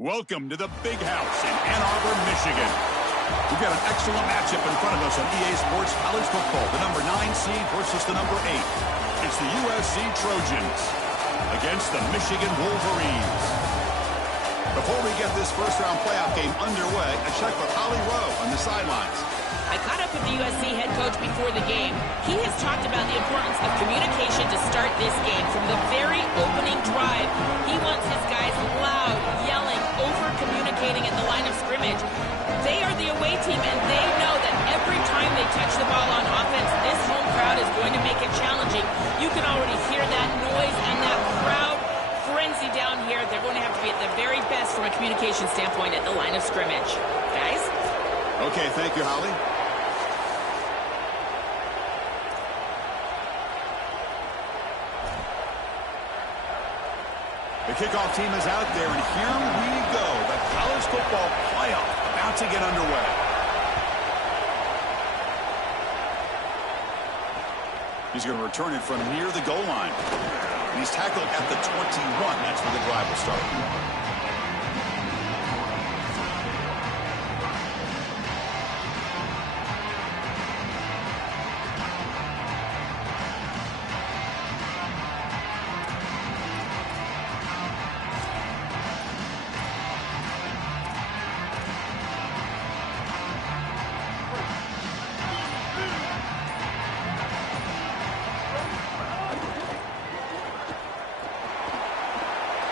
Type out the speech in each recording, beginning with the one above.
Welcome to the Big House in Ann Arbor, Michigan. We've got an excellent matchup in front of us on EA Sports College Football. The number 9 seed versus the number 8. It's the USC Trojans against the Michigan Wolverines. Before we get this first-round playoff game underway, I checked with Holly Rowe on the sidelines. I caught up with the USC head coach before the game. He has talked about the importance of communication to start this game. From the very opening drive, he wants his guys loud, yelling, over-communicating at the line of scrimmage. They are the away team, and they know that every time they touch the ball on offense, this home crowd is going to make it challenging. You can already hear that noise and that crowd frenzy down here. They're going to have to be at the very best from a communication standpoint at the line of scrimmage. Guys? Okay, thank you, Holly. The kickoff team is out there, and here we go. The college football playoff about to get underway. He's going to return it from near the goal line. And he's tackled at the 21. That's where the drive will start.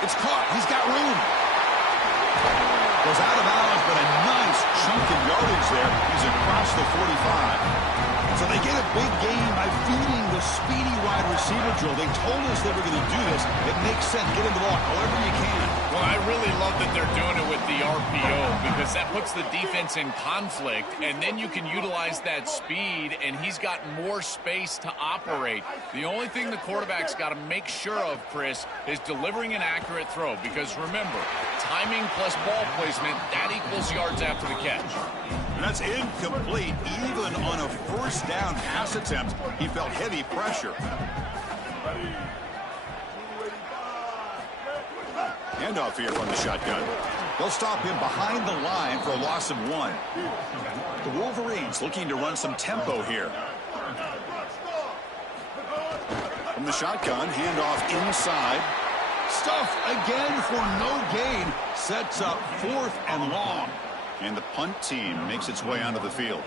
It's caught. He's got room. Goes out of bounds, but a nice chunk of yardage there. He's across the 45. So they get a big gain by feeding the speedy wide receiver drill. They told us they were going to do this. It makes sense. Get him the ball however you can. Well, I really love that they're doing it with the RPO because that puts the defense in conflict, and then you can utilize that speed, and he's got more space to operate. The only thing the quarterback's got to make sure of, Chris, is delivering an accurate throw because, remember, timing plus ball placement, that equals yards after the catch. And that's incomplete. Even on a first down pass attempt, he felt heavy pressure. Handoff here from the shotgun. They'll stop him behind the line for a loss of 1. The Wolverines looking to run some tempo here. From the shotgun, handoff inside. Stuffed again for no gain. Sets up 4th and long. And the punt team makes its way onto the field.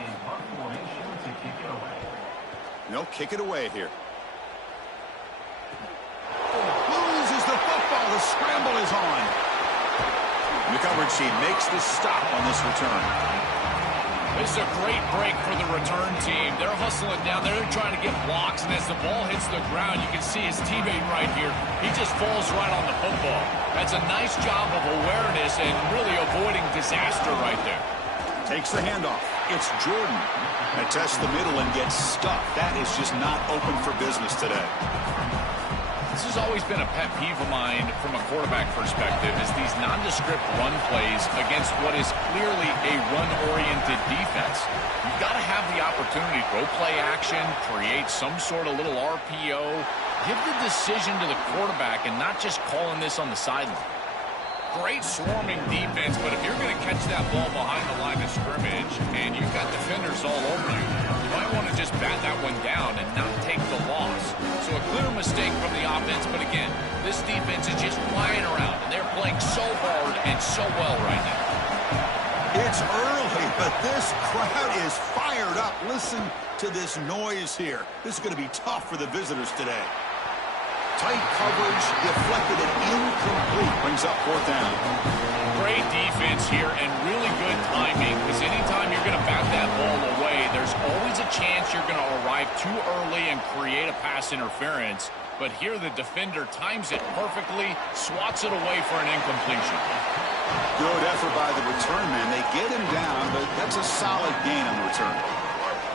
They'll kick it away here. Loses the football. The scramble is on. And the coverage team makes the stop on this return. This is a great break for the return team. They're hustling down there. They're trying to get blocks, and as the ball hits the ground, you can see his teammate right here. He just falls right on the football. That's a nice job of awareness and really avoiding disaster right there. Takes the handoff. It's Jordan. That tests the middle and gets stuck. That is just not open for business today. This has always been a pet peeve of mine from a quarterback perspective is these nondescript run plays against what is clearly a run-oriented defense. You've got to have the opportunity to go play action, create some sort of little RPO, give the decision to the quarterback and not just calling this on the sideline. Great swarming defense, but if you're going to catch that ball behind the line of scrimmage and you've got defenders all over you, you might want to just bat that one down and not take the loss. So a clear mistake from the offense, but again, this defense is just flying around, and they're playing so hard and so well right now. It's early, but this crowd is fired up. Listen to this noise here. This is going to be tough for the visitors today. Tight coverage, deflected and incomplete. Brings up 4th down. Great defense here and really good timing because anytime you're going to bat that ball away, there's always a chance you're going to arrive too early and create a pass interference. But here the defender times it perfectly, swats it away for an incompletion. Good effort by the return man. They get him down, but that's a solid gain on the return.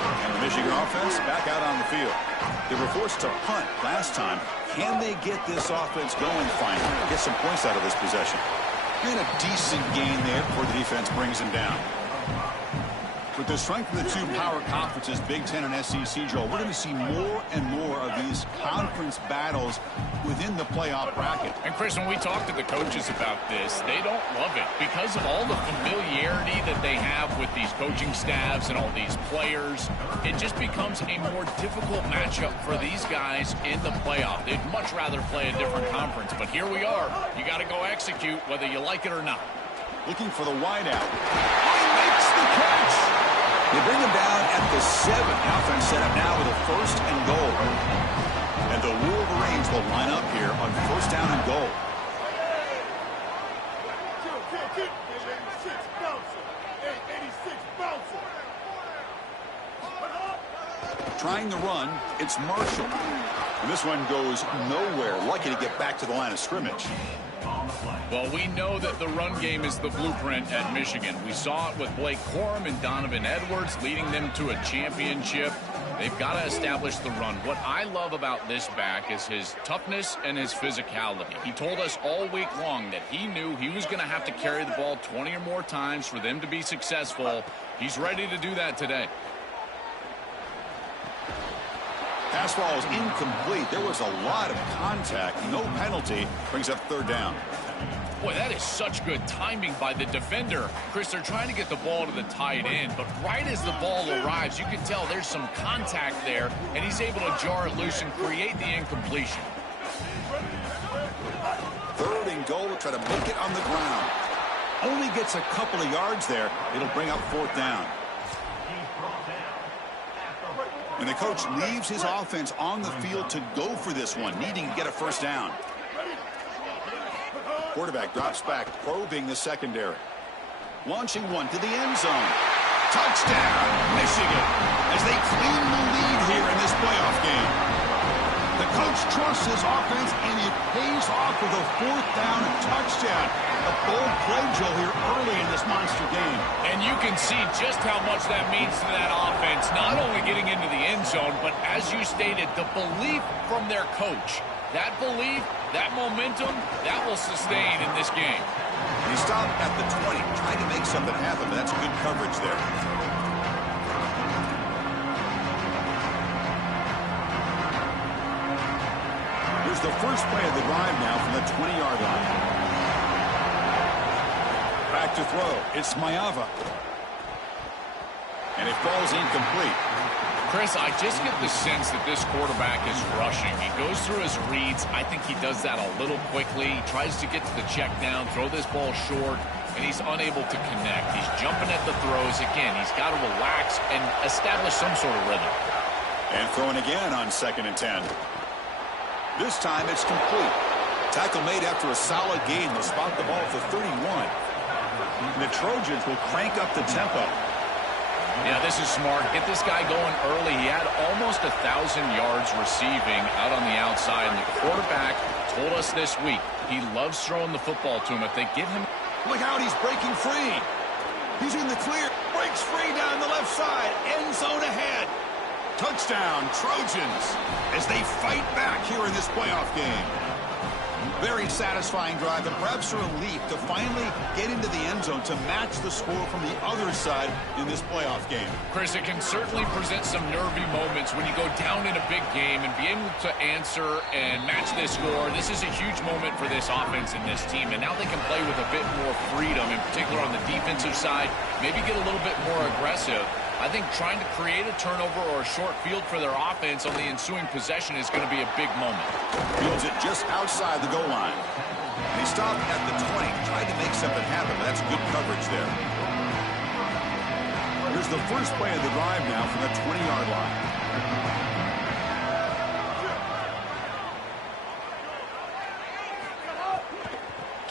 And the Michigan offense back out on the field. They were forced to punt last time. Can they get this offense going finally? Get some points out of this possession. And a decent gain there before the defense brings him down. With the strength of the two power conferences, Big Ten and SEC, Joel, we're going to see more and more of these conference battles within the playoff bracket. And Chris, when we talk to the coaches about this, they don't love it because of all the familiarity that they have with these coaching staffs and all these players. It just becomes a more difficult matchup for these guys in the playoff. They'd much rather play a different conference, but here we are. You got to go execute whether you like it or not. Looking for the wideout. He makes the catch. They bring him down at the 7. The offense set up now with a 1st and goal. And the Wolverines will line up here on 1st down and goal. Trying the run, it's Marshall. And this one goes nowhere. Lucky to get back to the line of scrimmage. Well, we know that the run game is the blueprint at Michigan. We saw it with Blake Corum and Donovan Edwards, leading them to a championship. They've got to establish the run. What I love about this back is his toughness and his physicality. He told us all week long that he knew he was going to have to carry the ball 20 or more times for them to be successful. He's ready to do that today. Pass ball is incomplete. There was a lot of contact. No penalty. Brings up 3rd down. Boy, that is such good timing by the defender. Chris, they're trying to get the ball to the tight end, but right as the ball arrives, you can tell there's some contact there, and he's able to jar it loose and create the incompletion. 3rd and goal to try to make it on the ground. Only gets a couple of yards there. It'll bring up 4th down. And the coach leaves his offense on the field to go for this one, needing to get a 1st down. Quarterback drops back, probing the secondary. Launching one to the end zone. Touchdown, Michigan, as they claim the lead here in this playoff game. The coach trusts his offense, and it pays off with a 4th down and touchdown. A bold play, Joe, here early in this monster game. And you can see just how much that means to that offense, not only getting into the end zone, but as you stated, the belief from their coach. That belief, that momentum, that will sustain in this game. He stopped at the 20, trying to make something happen, but that's good coverage there. Here's the first play of the drive now from the 20-yard line. Back to throw. It's Mayava. And it falls incomplete. Chris, I just get the sense that this quarterback is rushing. He goes through his reads. I think he does that a little quickly. He tries to get to the check down, throw this ball short, and he's unable to connect. He's jumping at the throws. Again, he's got to relax and establish some sort of rhythm. And throwing again on 2nd and 10. This time it's complete. Tackle made after a solid gain. They'll spot the ball for 31. And the Trojans will crank up the tempo. Yeah, this is smart. Get this guy going early. He had almost 1,000 yards receiving out on the outside. And the quarterback told us this week he loves throwing the football to him. If they get him... Look out, he's breaking free. He's in the clear. Breaks free down the left side. End zone ahead. Touchdown, Trojans, as they fight back here in this playoff game. Very satisfying drive, and perhaps a relief to finally get into the end zone to match the score from the other side in this playoff game. Chris, it can certainly present some nervy moments when you go down in a big game and be able to answer and match this score. This is a huge moment for this offense and this team, and now they can play with a bit more freedom, in particular on the defensive side, maybe get a little bit more aggressive. I think trying to create a turnover or a short field for their offense on the ensuing possession is going to be a big moment. Fields it just outside the goal line. And he stopped at the 20, tried to make something happen, but that's good coverage there. Here's the first play of the drive now from the 20-yard line.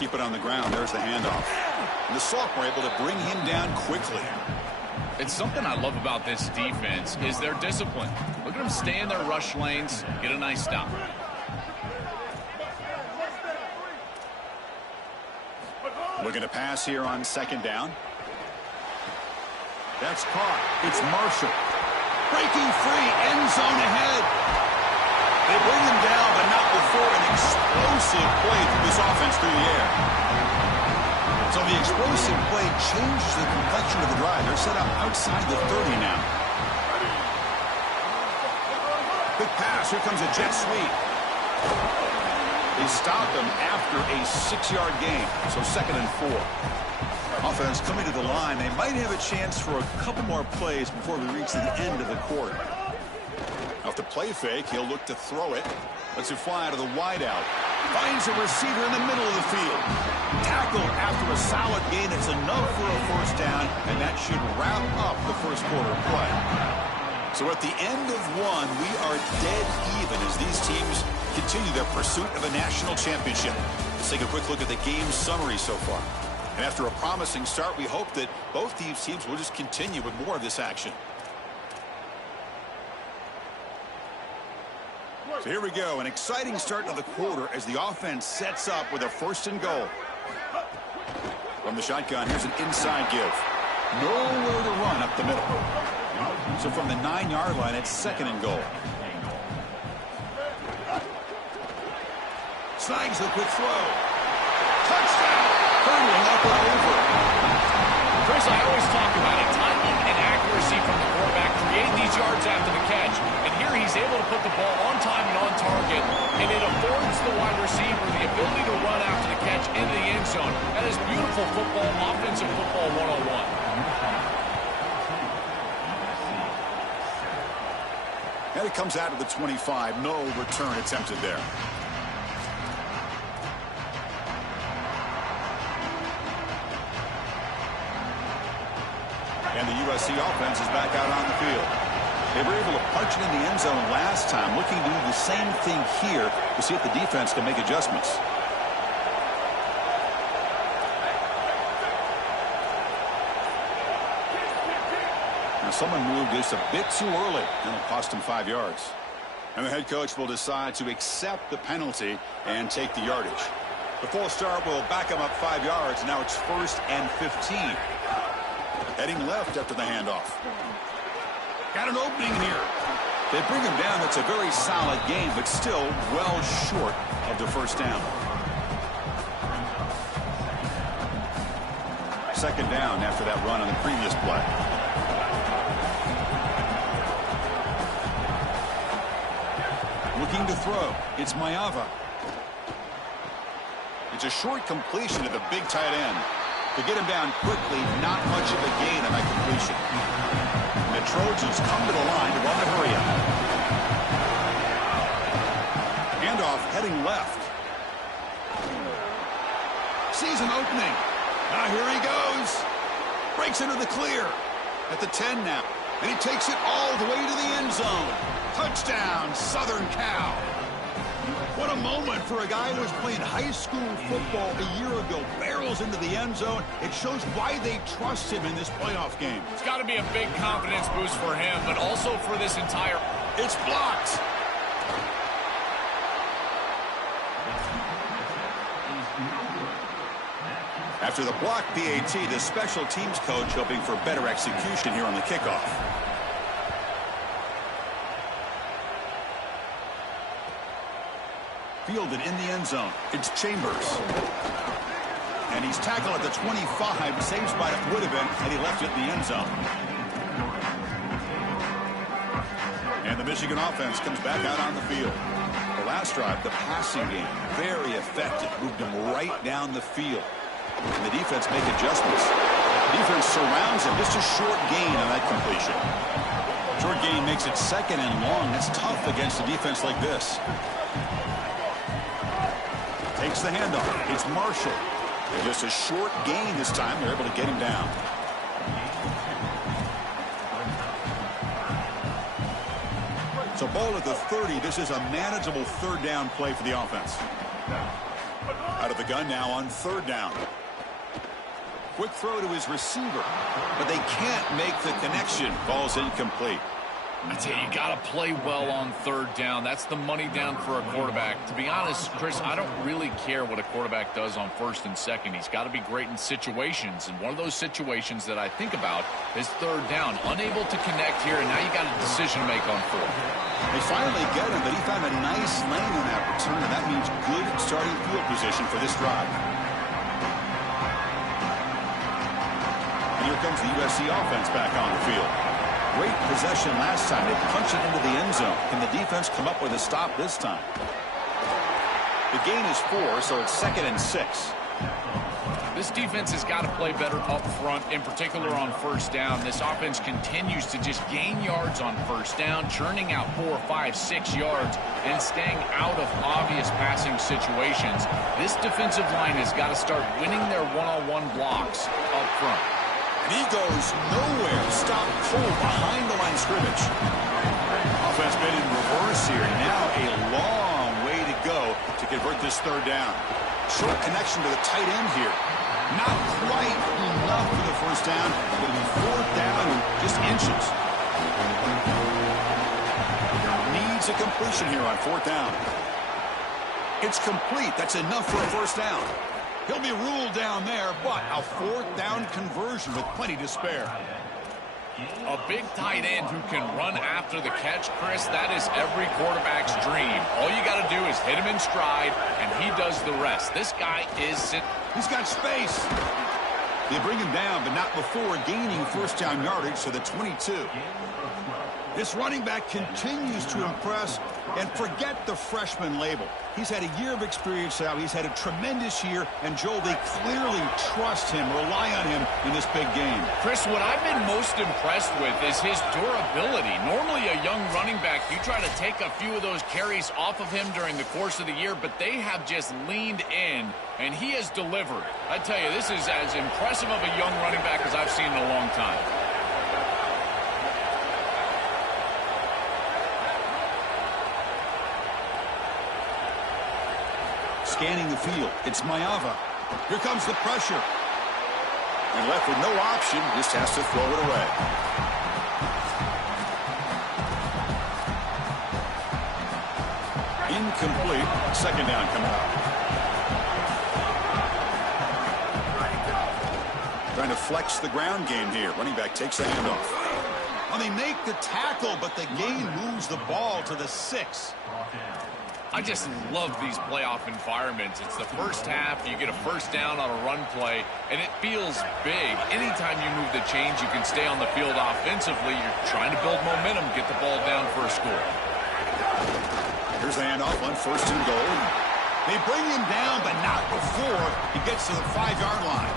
Keep it on the ground. There's the handoff. And the sophomore able to bring him down quickly. It's something I love about this defense is their discipline. Look at them stay in their rush lanes, get a nice stop. Looking to pass here on 2nd down. That's caught. It's Marshall. Breaking free, end zone ahead. They bring him down, but not before an explosive play through this offense through the air. So the explosive play changes the complexion of the drive. They're set up outside the 30 now. Quick pass. Here comes a jet sweep. They stop him after a 6-yard gain. So 2nd and 4. Offense coming to the line. They might have a chance for a couple more plays before we reach the end of the quarter. Off the play fake, he'll look to throw it. Lets it fly to the wideout. Finds a receiver in the middle of the field. Tackled after a solid gain. It's enough for a first down, and that should wrap up the first quarter of play. So at the end of one, we are dead even as these teams continue their pursuit of a national championship. Let's take a quick look at the game summary so far. And after a promising start, we hope that both these teams will just continue with more of this action. So here we go, an exciting start to the quarter as the offense sets up with a 1st and goal. From the shotgun, here's an inside give. Nowhere to run up the middle. So from the 9-yard line, it's 2nd and goal. Snags the quick throw. Touchdown! Hurling up and over. Chris, I always talk about it. Timing and accuracy from the quarterback create these yards after the catch. And here he's able to put the ball on time and on target. And it affords the wide receiver the ability to run after the catch into the end zone. That is beautiful football, offensive football 101. And it comes out of the 25. No return attempted there. And the USC offense is back out on the field. They were able to punch it in the end zone last time. Looking to do the same thing here to see if the defense can make adjustments. Now someone moved just a bit too early. That'll cost him 5 yards. And the head coach will decide to accept the penalty and take the yardage. The full start will back him up 5 yards. Now it's 1st and 15. Heading left after the handoff. Got an opening here. They bring him down. That's a very solid game, but still well short of the first down. 2nd down after that run on the previous play. Looking to throw. It's Mayava. It's a short completion to the big tight end. To get him down quickly, not much of a gain on that completion. And the Trojans come to the line to run the hurry up. Handoff heading left. Sees an opening. Now here he goes. Breaks into the clear. At the 10 now. And he takes it all the way to the end zone. Touchdown, Southern Cal. What a moment for a guy who was playing high school football a year ago. Barrels into the end zone. It shows why they trust him in this playoff game. It's got to be a big confidence boost for him, but also for this entire... It's blocked. After the blocked PAT, the special teams coach hoping for better execution here on the kickoff. Fielded in the end zone. It's Chambers. And he's tackled at the 25. Same spot it would have been had he left it in the end zone. And the Michigan offense comes back out on the field. The last drive, the passing game, very effective. Moved him right down the field. And the defense make adjustments. The defense surrounds him. Just a short gain on that completion. Short gain makes it 2nd and long. That's tough against a defense like this. Takes the handoff. It's Marshall. And just a short gain this time. They're able to get him down. So ball at the 30. This is a manageable 3rd down play for the offense. Out of the gun now on 3rd down. Quick throw to his receiver. But they can't make the connection. Ball's incomplete. I tell you, you got to play well on 3rd down. That's the money down for a quarterback. To be honest, Chris, I don't really care what a quarterback does on 1st and 2nd. He's got to be great in situations. And one of those situations that I think about is 3rd down. Unable to connect here, and now you got a decision to make on 4th. They finally get him, but he found a nice lane on that return, and that means good starting field position for this drive. Here comes the USC offense back on the field. Great possession last time. They punched it into the end zone. Can the defense come up with a stop this time? The gain is 4, so it's 2nd and 6. This defense has got to play better up front, in particular on first down. This offense continues to just gain yards on first down, churning out 4, 5, 6 yards, and staying out of obvious passing situations. This defensive line has got to start winning their one-on-one blocks up front. And he goes nowhere. Stop cold behind the line of scrimmage. Offense made in reverse here. Now a long way to go to convert this third down. Short connection to the tight end here. Not quite enough for the first down. It'll be 4th down and just inches. Needs a completion here on 4th down. It's complete. That's enough for a first down. He'll be ruled down there, but a 4th down conversion with plenty to spare. A big tight end who can run after the catch, Chris, that is every quarterback's dream. All you got to do is hit him in stride, and he does the rest. This guy is... He's got space. They bring him down, but not before gaining first down yardage to the 22. This running back continues to impress, and forget the freshman label. He's had a year of experience now. He's had a tremendous year, and Joel, they clearly trust him, rely on him in this big game. Chris, what I've been most impressed with is his durability. Normally a young running back, you try to take a few of those carries off of him during the course of the year, but they have just leaned in, and he has delivered. I tell you, this is as impressive of a young running back as I've seen in a long time. Scanning the field, it's Mayava. Here comes the pressure. And left with no option, just has to throw it away. Incomplete. 2nd down coming up. Trying to flex the ground game here. Running back takes the handoff. Well, they make the tackle, but the gain moves the ball to the 6. I just love these playoff environments. It's the first half, you get a first down on a run play, and it feels big. Anytime you move the chains, you can stay on the field offensively. You're trying to build momentum, get the ball down for a score. Here's the handoff on 1st and goal. They bring him down, but not before he gets to the 5-yard line.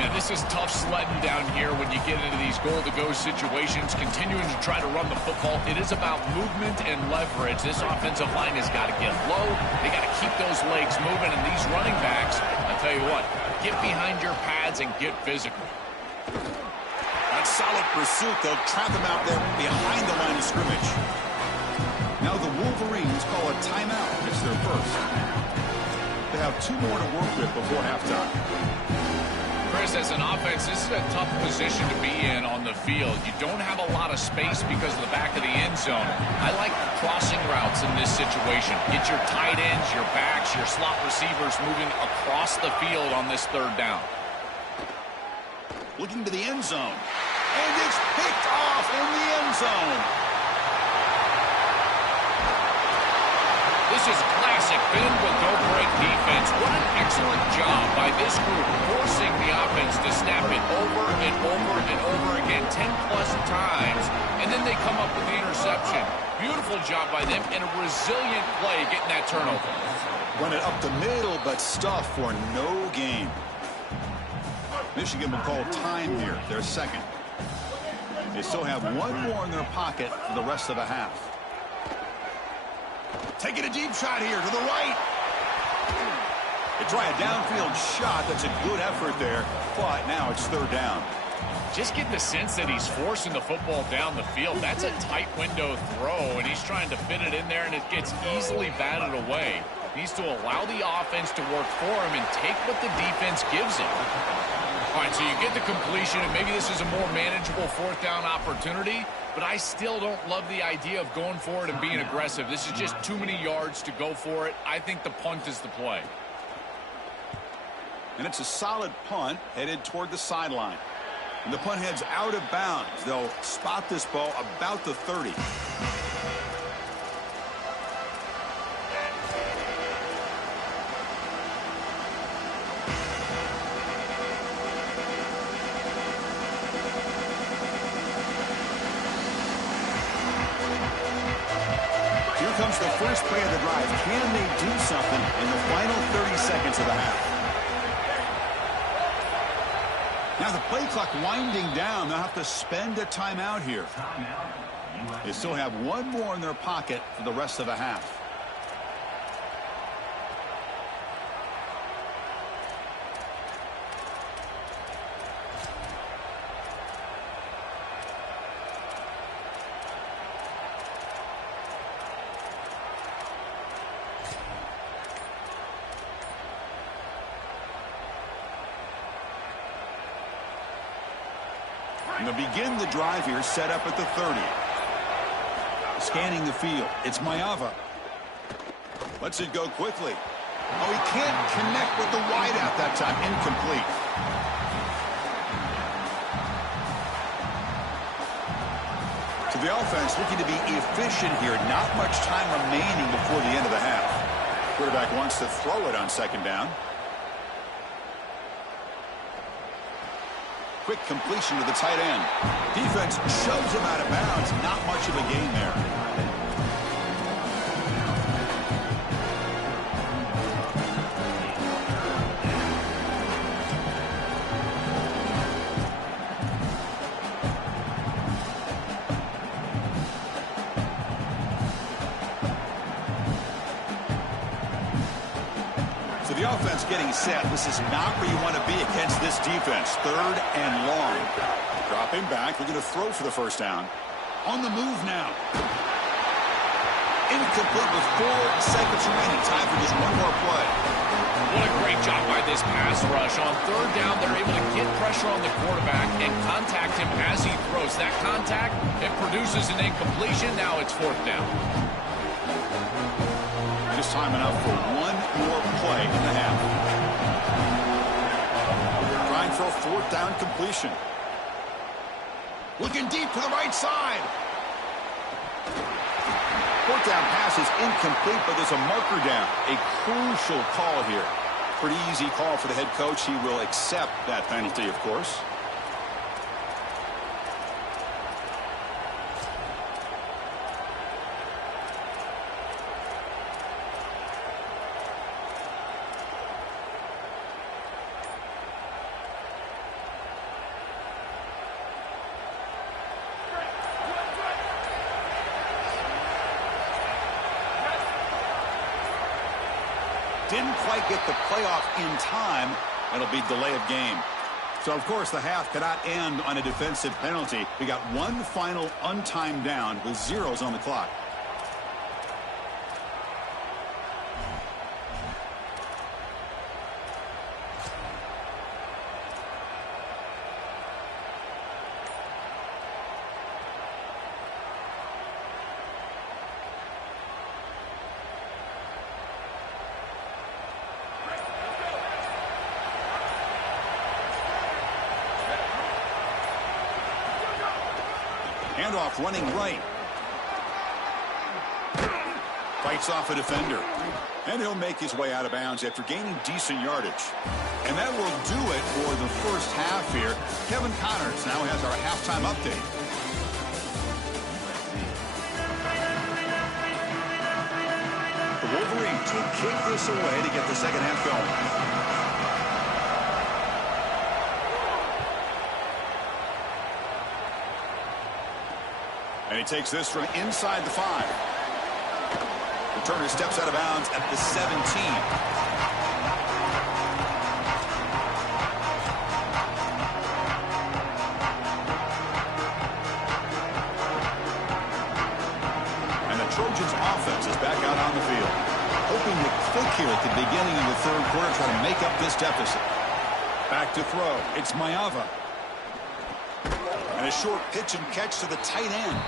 Man, this is tough sledding down here when you get into these goal-to-go situations, continuing to try to run the football. It is about movement and leverage. This offensive line has got to get low. They got to keep those legs moving, and these running backs, I tell you what, get behind your pads and get physical. That's solid pursuit. They'll trap him out there behind the line of scrimmage. Now the Wolverines call a timeout. It's their first. They have 2 more to work with before halftime. Chris, as an offense, this is a tough position to be in on the field. You don't have a lot of space because of the back of the end zone. I like crossing routes in this situation. Get your tight ends, your backs, your slot receivers moving across the field on this 3rd down. Looking to the end zone. And it's picked off in the end zone. This is classic bend but don't break defense. What an excellent job by this group, forcing the offense to snap it over and over and over again 10-plus times, and then they come up with the interception. Beautiful job by them, and a resilient play getting that turnover. Run it up the middle, but stuff for no gain. Michigan will call time here, their 2nd. They still have 1 more in their pocket for the rest of the half. Taking a deep shot here to the right. They try a downfield shot. That's a good effort there, but now it's 3rd down. Just get the sense that he's forcing the football down the field. That's a tight window throw, and he's trying to fit it in there, and it gets easily batted away. He needs to allow the offense to work for him and take what the defense gives him. All right, so you get the completion, and maybe this is a more manageable 4th down opportunity, but I still don't love the idea of going for it and being aggressive. This is just too many yards to go for it. I think the punt is the play. And it's a solid punt headed toward the sideline. And the punt heads out of bounds. They'll spot this ball about the 30. the first play of the drive. Can they do something in the final 30 seconds of the half? Now the play clock winding down. They'll have to spend a timeout here. They still have one more in their pocket for the rest of the half. And they'll begin the drive here, set up at the 30. Scanning the field. It's Maeva. Lets it go quickly. Oh, he can't connect with the wideout that time. Incomplete. So the offense looking to be efficient here. Not much time remaining before the end of the half. Quarterback wants to throw it on second down. Quick completion to the tight end. Defense shoves him out of bounds. Not much of a gain there. So the offense getting set. This is not where you want to be against this defense. Third and long. Dropping back. We're going to throw for the first down. On the move now. Incomplete with 4 seconds remaining. Time for just one more play. What a great job by this pass rush. On third down, they're able to get pressure on the quarterback and contact him as he throws. That contact, it produces an incompletion. Now it's fourth down. Just time enough for one more play in the half. Trying for a fourth down completion. Looking deep to the right side. Fourth down pass is incomplete, but there's a marker down. A crucial call here. Pretty easy call for the head coach. He will accept that penalty, of course. Didn't quite get the playoff in time. It'll be delay of game. So, of course, the half cannot end on a defensive penalty. We got one final untimed down with zeros on the clock. Handoff running right. Fights off a defender. And he'll make his way out of bounds after gaining decent yardage. And that will do it for the first half here. Kevin Connors now has our halftime update. The Wolverines will kick this away to get the second half going. And he takes this from inside the 5. Returner steps out of bounds at the 17. And the Trojans offense is back out on the field. Hoping to click here at the beginning of the third quarter, trying to make up this deficit. Back to throw. It's Maeva. And a short pitch and catch to the tight end.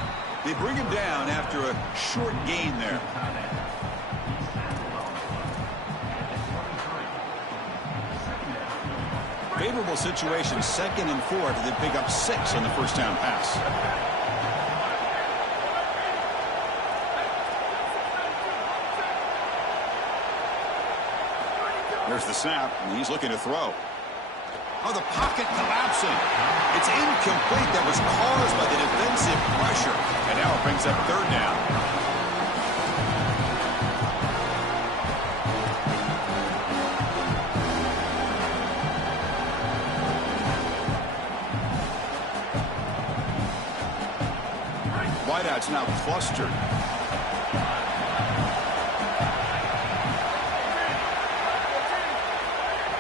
They bring him down after a short gain there. Favorable situation, 2nd and 4. They pick up 6 on the first down pass. There's the snap, and he's looking to throw. Oh, the pocket collapsing. It's incomplete. That was caused by the defensive pressure. And now it brings up third down. Yeah, it's now clustered.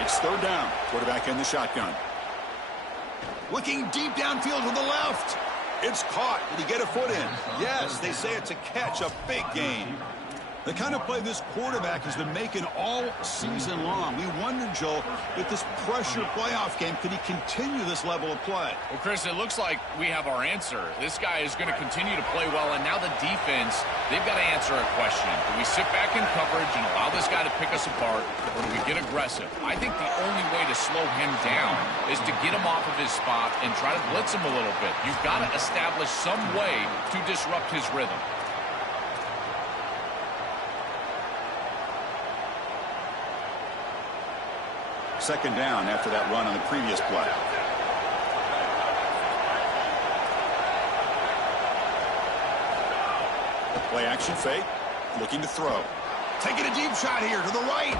It's third down. Quarterback in the shotgun. Looking deep downfield to the left. It's caught. Did he get a foot in? Yes, they say it's a catch, a big gain. The kind of play this quarterback has been making all season long. We wonder, Joel, with this pressure playoff game, could he continue this level of play? Well, Chris, it looks like we have our answer. This guy is going to continue to play well, and now the defense, they've got to answer a question. Do we sit back in coverage and allow this guy to pick us apart, or do we get aggressive? I think the only way to slow him down is to get him off of his spot and try to blitz him a little bit. You've got to establish some way to disrupt his rhythm. Second down after that run on the previous play. Play action fake. Looking to throw. Taking a deep shot here to the right.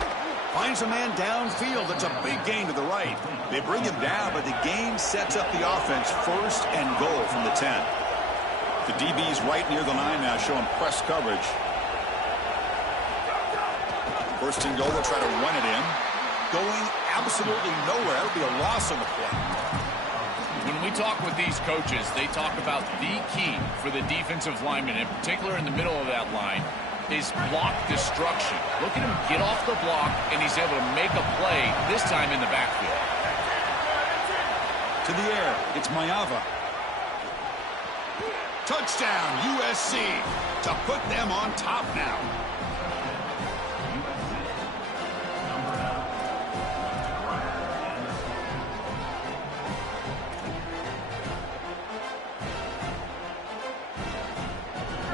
Finds a man downfield. That's a big gain to the right. They bring him down, but the gain sets up the offense. First and goal from the 10. The DB's right near the line now, showing press coverage. First and goal, they'll try to run it in. Going absolutely nowhere. That'll be a loss on the play. When we talk with these coaches, they talk about the key for the defensive lineman, in particular in the middle of that line, is block destruction. Look at him get off the block, and he's able to make a play, this time in the backfield. To the air, it's Mayava. Touchdown, USC, to put them on top now.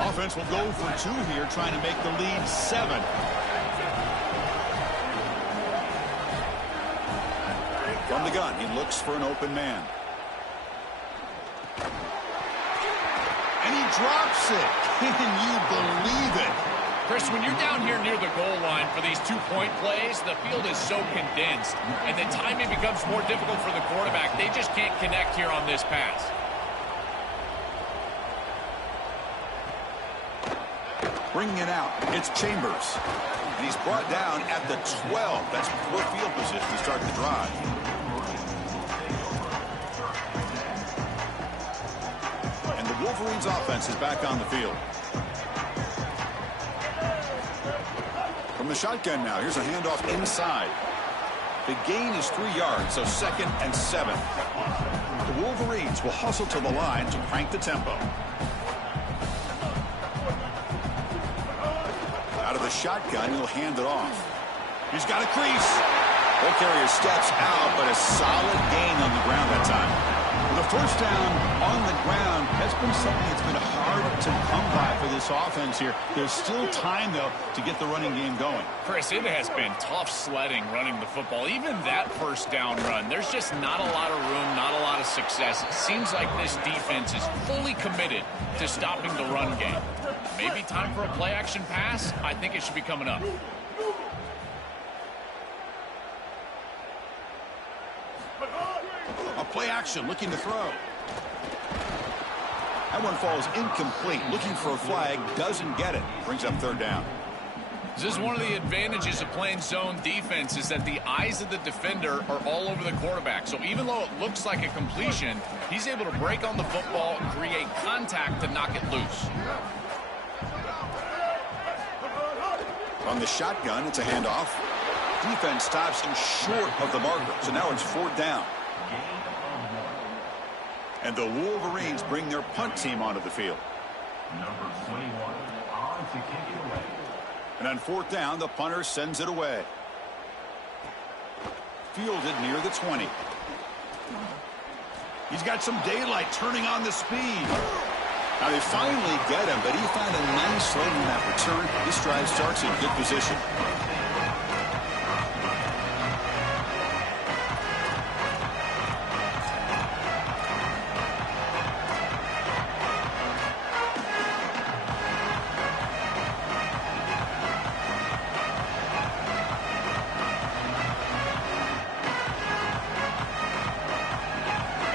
Offense will go for 2 here, trying to make the lead 7. From the gun, he looks for an open man. And he drops it. Can you believe it? Chris, when you're down here near the goal line for these 2-point plays, the field is so condensed, and the timing becomes more difficult for the quarterback. They just can't connect here on this pass. Bringing it out, it's Chambers. And he's brought down at the 12. That's poor field position to start the drive. And the Wolverines' offense is back on the field. From the shotgun now, here's a handoff inside. The gain is 3 yards, so 2nd and 7. The Wolverines will hustle to the line to crank the tempo. Out of the shotgun, he'll hand it off. He's got a crease. Ball carrier steps out, but a solid gain on the ground that time. The first down on the ground has been something that's been hard to come by for this offense here. There's still time, though, to get the running game going. Chris, it has been tough sledding running the football. Even that first down run, there's just not a lot of room, not a lot of success. It seems like this defense is fully committed to stopping the run game. Maybe time for a play-action pass? I think it should be coming up. A play action, looking to throw. That one falls incomplete. Looking for a flag, doesn't get it. Brings up third down. This is one of the advantages of playing zone defense, is that the eyes of the defender are all over the quarterback. So even though it looks like a completion, he's able to break on the football, create contact to knock it loose. On the shotgun, it's a handoff. Defense stops him short of the marker, so now it's 4th down. And the Wolverines bring their punt team onto the field. Number 21 on to kick it away. And on 4th down, the punter sends it away. Fielded near the 20. He's got some daylight, turning on the speed. Now they finally get him, but he found a nice lane in that return. This drive starts in good position.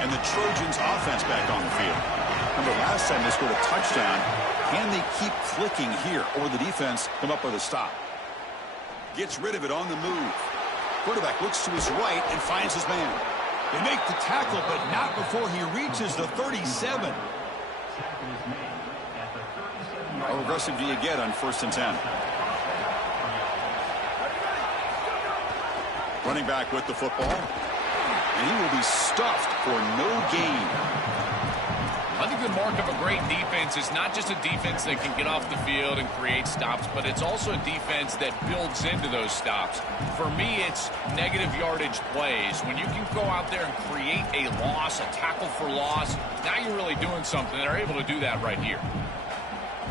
And the Trojans offense back on the field. Remember, last time they scored a touchdown. Can they keep clicking here, or the defense come up with a stop? Gets rid of it on the move. Quarterback looks to his right and finds his man. They make the tackle, but not before he reaches the 37. How aggressive do you get on 1st and 10? Running back with the football. And he will be stuffed for no gain. I think the mark of a great defense is not just a defense that can get off the field and create stops, but it's also a defense that builds into those stops. For me, it's negative yardage plays. When you can go out there and create a loss, a tackle for loss, now you're really doing something. They're able to do that right here.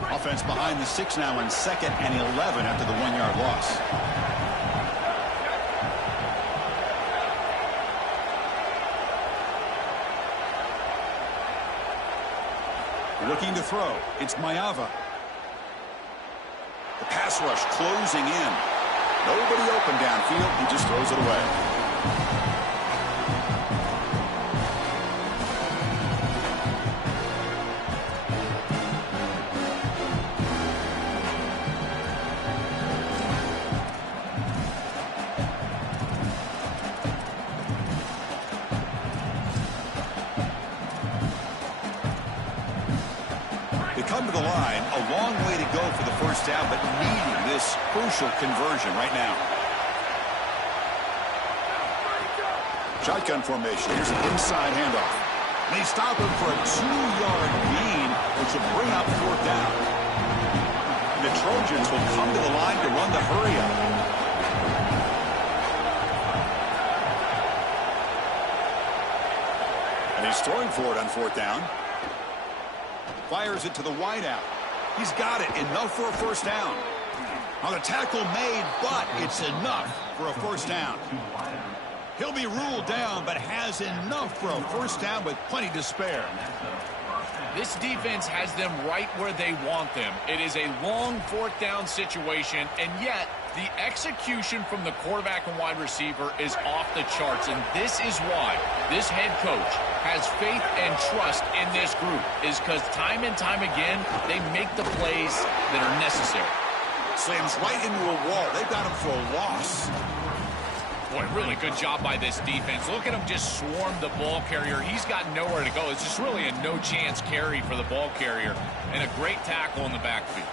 Offense behind the 6 now on 2nd and 11 after the 1-yard loss. Looking to throw. It's Maeva. The pass rush closing in. Nobody open downfield. He just throws it away. Come to the line, a long way to go for the 1st down, but needing this crucial conversion right now. Shotgun formation. Here's an inside handoff. They stop him for a 2-yard gain, which will bring up 4th down. The Trojans will come to the line to run the hurry-up. And he's throwing for it on 4th down. Fires it to the wideout. He's got it. Enough for a 1st down. On the tackle made, but it's enough for a 1st down. He'll be ruled down, but has enough for a 1st down with plenty to spare. This defense has them right where they want them. It is a long 4th down situation, and yet the execution from the quarterback and wide receiver is off the charts, and this is why this head coach has faith and trust in this group, is because time and time again, they make the plays that are necessary. Slams right into a wall. They've got him for a loss. Boy, really good job by this defense. Look at him just swarm the ball carrier. He's got nowhere to go. It's just really a no-chance carry for the ball carrier, and a great tackle in the backfield.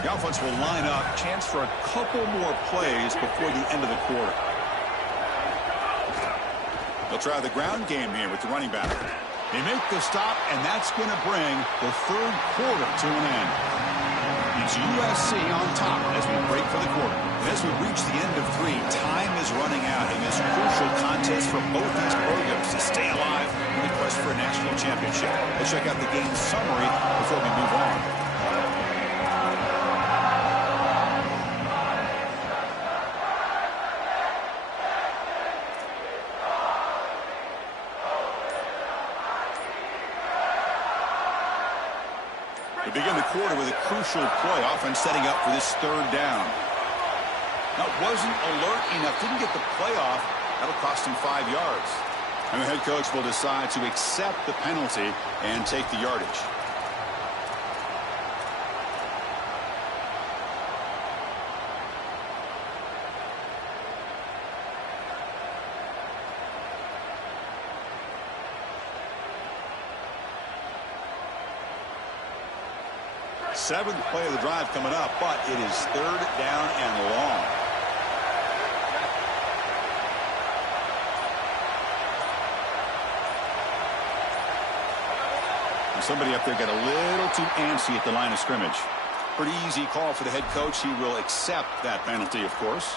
The offense will line up. Chance for a couple more plays before the end of the quarter. They'll try the ground game here with the running back. They make the stop, and that's going to bring the 3rd quarter to an end. It's USC on top as we break for the quarter. And as we reach the end of 3, time is running out in this crucial contest for both these programs to stay alive in the quest for a national championship. Let's check out the game summary before we move on. We begin the quarter with a crucial play, offense setting up for this 3rd down. Now, wasn't alert enough, didn't get the play off. That'll cost him 5 yards. And the head coach will decide to accept the penalty and take the yardage. Seventh play of the drive coming up, but it is 3rd down and long. And somebody up there got a little too antsy at the line of scrimmage. Pretty easy call for the head coach. He will accept that penalty, of course.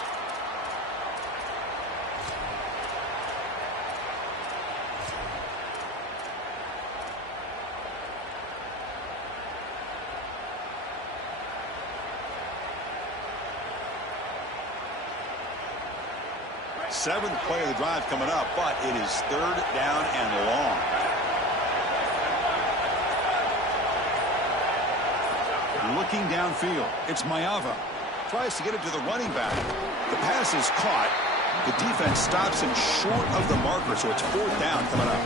Seventh play of the drive coming up, but it is 3rd down and long. Looking downfield, it's Maeva. Tries to get it to the running back. The pass is caught, The defense stops him short of the marker, so it's fourth down coming up.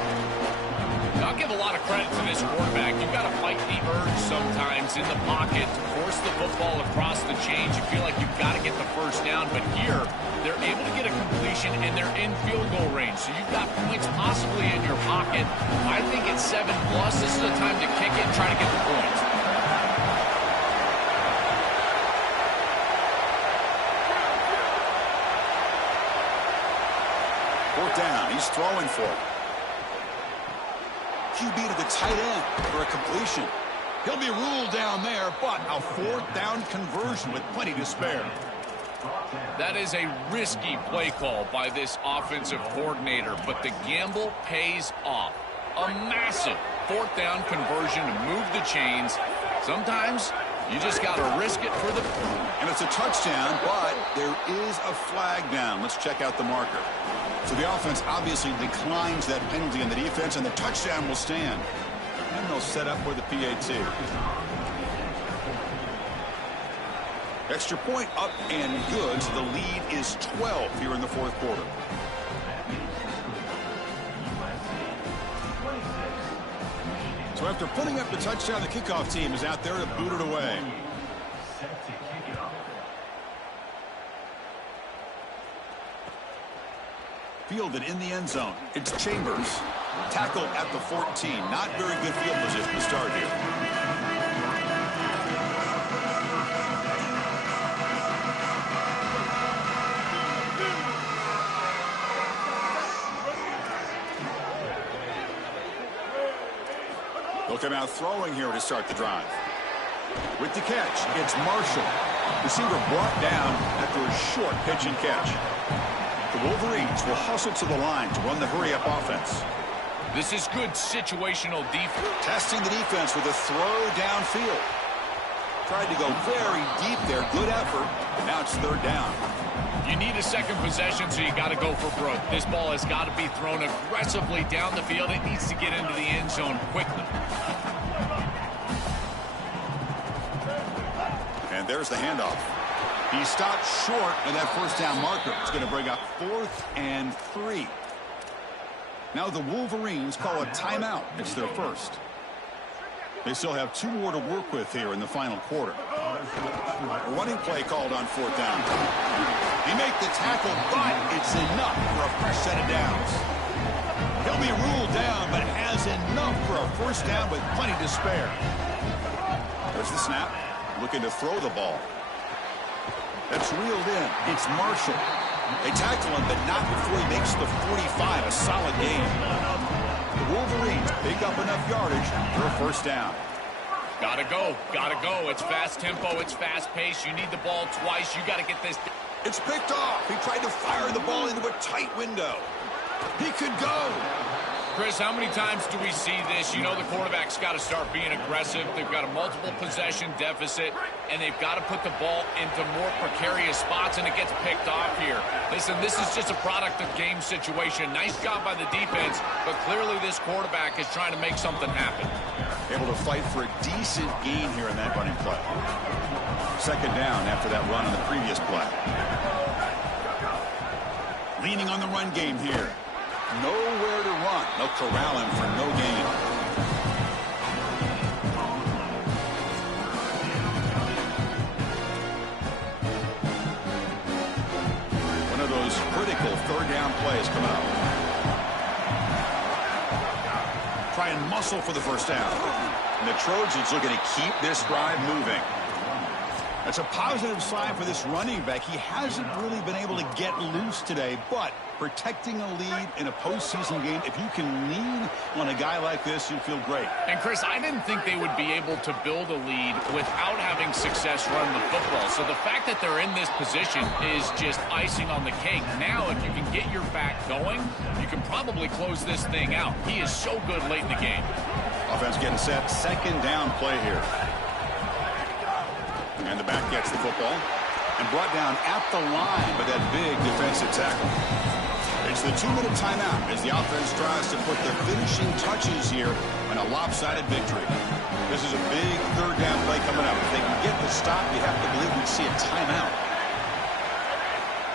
I'll give a lot of credit to this quarterback. You've got to fight the urge sometimes in the pocket to force the football across the chains. You feel like you've got to get the first down, but here they're able to get a completion and they're in field goal range. So you've got points possibly in your pocket. I think it's 7+. This is the time to kick it and try to get the points. Fourth down. He's throwing for it. QB to the tight end for a completion. He'll be ruled down there, but a fourth down conversion with plenty to spare. That is a risky play call by this offensive coordinator, but the gamble pays off. A massive fourth down conversion to move the chains. Sometimes you just got to risk it for the... And it's a touchdown, but there is a flag down. Let's check out the marker. So the offense obviously declines that penalty in the defense, and the touchdown will stand. And they'll set up for the PAT. Extra point up and good, so the lead is 12 here in the fourth quarter. So after putting up the touchdown, the kickoff team is out there to boot it away. Fielded in the end zone. It's Chambers. Tackled at the 14. Not very good field position to start here. Looking out throwing here to start the drive. With the catch, it's Marshall. Receiver brought down after a short pitch and catch. The Wolverines will hustle to the line to run the hurry-up offense. This is good situational defense. Testing the defense with a throw downfield. Tried to go very deep there. Good effort. Now it's third down. You need a second possession, so you got to go for broke. This ball has got to be thrown aggressively down the field. It needs to get into the end zone quickly. And there's the handoff. He stopped short of that first down marker. It's going to bring up 4th and 3. Now the Wolverines call a timeout. It's their first. They still have 2 more to work with here in the final quarter. A running play called on 4th down. He made the tackle, but it's enough for a fresh set of downs. He'll be ruled down, but has enough for a first down with plenty to spare. There's the snap. Looking to throw the ball. That's reeled in. It's Marshall. They tackle him, but not before he makes the 45. A solid gain. The Wolverines pick up enough yardage for a first down. Gotta go. Gotta go. It's fast tempo. It's fast pace. You need the ball twice. You got to get this. It's picked off. He tried to fire the ball into a tight window. He could go. Chris, how many times do we see this? You know the quarterback's got to start being aggressive. They've got a multiple possession deficit, and they've got to put the ball into more precarious spots, and it gets picked off here. Listen, this is just a product of game situation. Nice job by the defense, but clearly this quarterback is trying to make something happen. Able to fight for a decent gain here in that running play. Second down after that run on the previous play. Leaning on the run game here. Nowhere to run. They'll corral him for no gain. One of those critical third down plays coming up. Try and muscle for the first down. And the Trojans looking to keep this drive moving. That's a positive sign for this running back. He hasn't really been able to get loose today, but protecting a lead in a postseason game, if you can lean on a guy like this, you feel great. And, Chris, I didn't think they would be able to build a lead without having success running the football. So the fact that they're in this position is just icing on the cake. Now, if you can get your back going, you can probably close this thing out. He is so good late in the game. Offense getting set. Second down play here. And the back gets the football and brought down at the line by that big defensive tackle. It's the 2-minute timeout as the offense tries to put the finishing touches here on a lopsided victory. This is a big third down play coming up. If they can get the stop, you have to believe we'd see a timeout.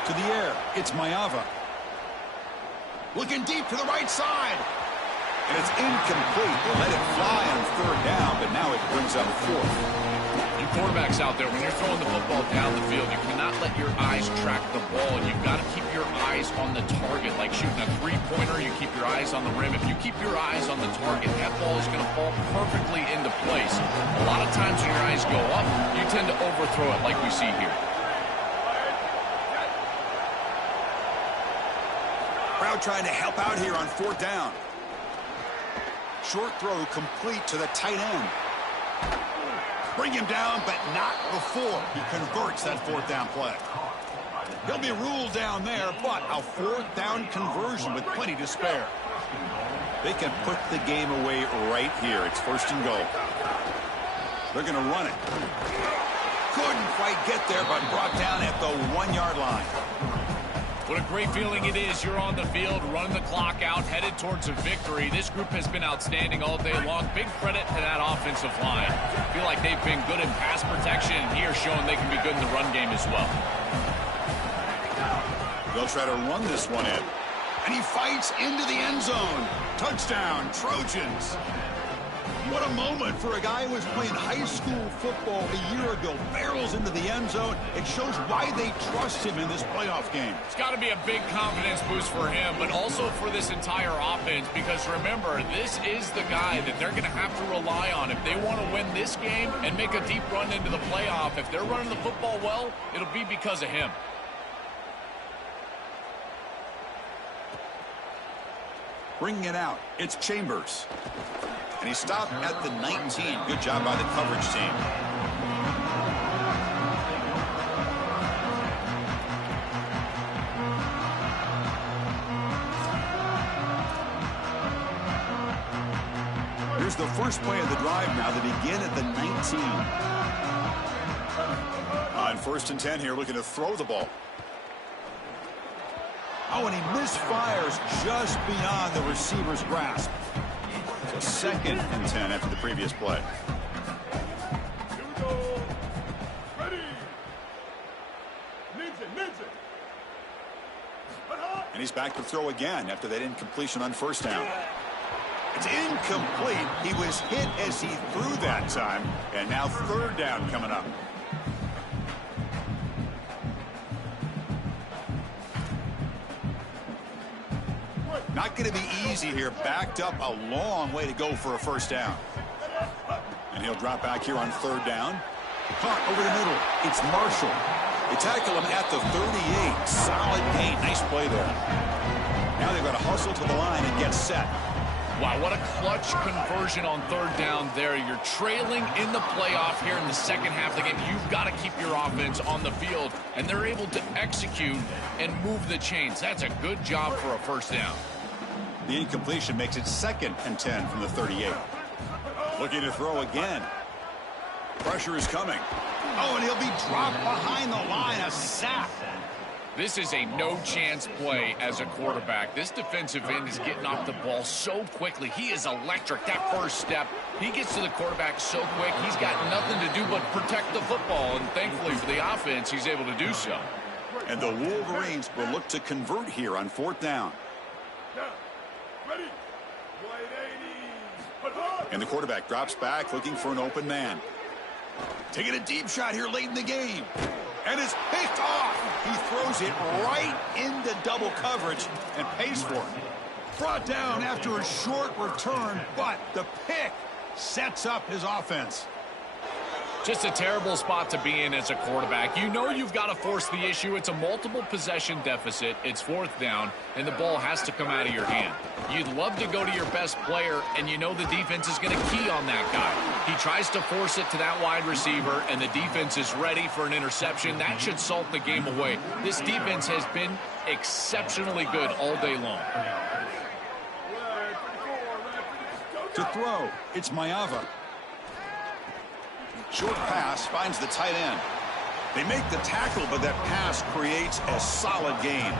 To to the air. It's Maeva. Looking deep to the right side. And it's incomplete. They let it fly on third down, but now it brings up fourth. You quarterbacks out there, when you're throwing the football down the field, you cannot let your eyes track the ball. You've got to keep your eyes on the target. Like shooting a three-pointer, you keep your eyes on the rim. If you keep your eyes on the target, that ball is going to fall perfectly into place. A lot of times when your eyes go up, you tend to overthrow it like we see here. Crowd trying to help out here on fourth down. Short throw complete to the tight end. Bring him down, but not before he converts that fourth down play. He'll be ruled down there, but a fourth down conversion with plenty to spare. They can put the game away right here. It's first and goal. They're going to run it. Couldn't quite get there, but brought down at the 1-yard line. What a great feeling it is. You're on the field, running the clock out, headed towards a victory. This group has been outstanding all day long. Big credit to that offensive line. I feel like they've been good in pass protection, and here showing they can be good in the run game as well. They'll try to run this one in. And he fights into the end zone. Touchdown, Trojans. What a moment for a guy who was playing high school football a year ago. Barrels into the end zone. It shows why they trust him in this playoff game. It's got to be a big confidence boost for him, but also for this entire offense, because remember, this is the guy that they're going to have to rely on if they want to win this game and make a deep run into the playoff. If they're running the football well, it'll be because of him. Bringing it out, it's Chambers. And he stopped at the 19. Good job by the coverage team. Here's the first play of the drive now. They begin at the 19. On first and 10 here, looking to throw the ball. Oh, and he misfires just beyond the receiver's grasp. So second and 10 after the previous play. Here we go. Ready. Ninja. And he's back to throw again after that incompletion on first down. It's incomplete. He was hit as he threw that time. And now third down coming up. Not going to be easy here. Backed up a long way to go for a first down. And he'll drop back here on third down. Caught over the middle. It's Marshall. They tackle him at the 38. Solid gain. Nice play there. Now they've got to hustle to the line and get set. Wow, what a clutch conversion on third down there. You're trailing in the playoff here in the second half of the game. You've got to keep your offense on the field, and they're able to execute and move the chains. That's a good job for a first down. The incompletion makes it second and 10 from the 38. Looking to throw again. Pressure is coming. Oh, and he'll be dropped behind the line. A sack. This is a no-chance play as a quarterback. This defensive end is getting off the ball so quickly. He is electric. That first step, he gets to the quarterback so quick. He's got nothing to do but protect the football, and thankfully for the offense, he's able to do so. And the Wolverines will look to convert here on fourth down. Ready. 180. And the quarterback drops back looking for an open man. Taking a deep shot here late in the game. And it's picked off. He throws it right into double coverage and pays for it. Brought down after a short return, but the pick sets up his offense. Just a terrible spot to be in as a quarterback. You know you've got to force the issue. It's a multiple possession deficit. It's fourth down, and the ball has to come out of your hand. You'd love to go to your best player, and you know the defense is going to key on that guy. He tries to force it to that wide receiver, and the defense is ready for an interception. That should salt the game away. This defense has been exceptionally good all day long. To throw, it's Maeva. Short pass finds the tight end. They make the tackle, but that pass creates a solid gain.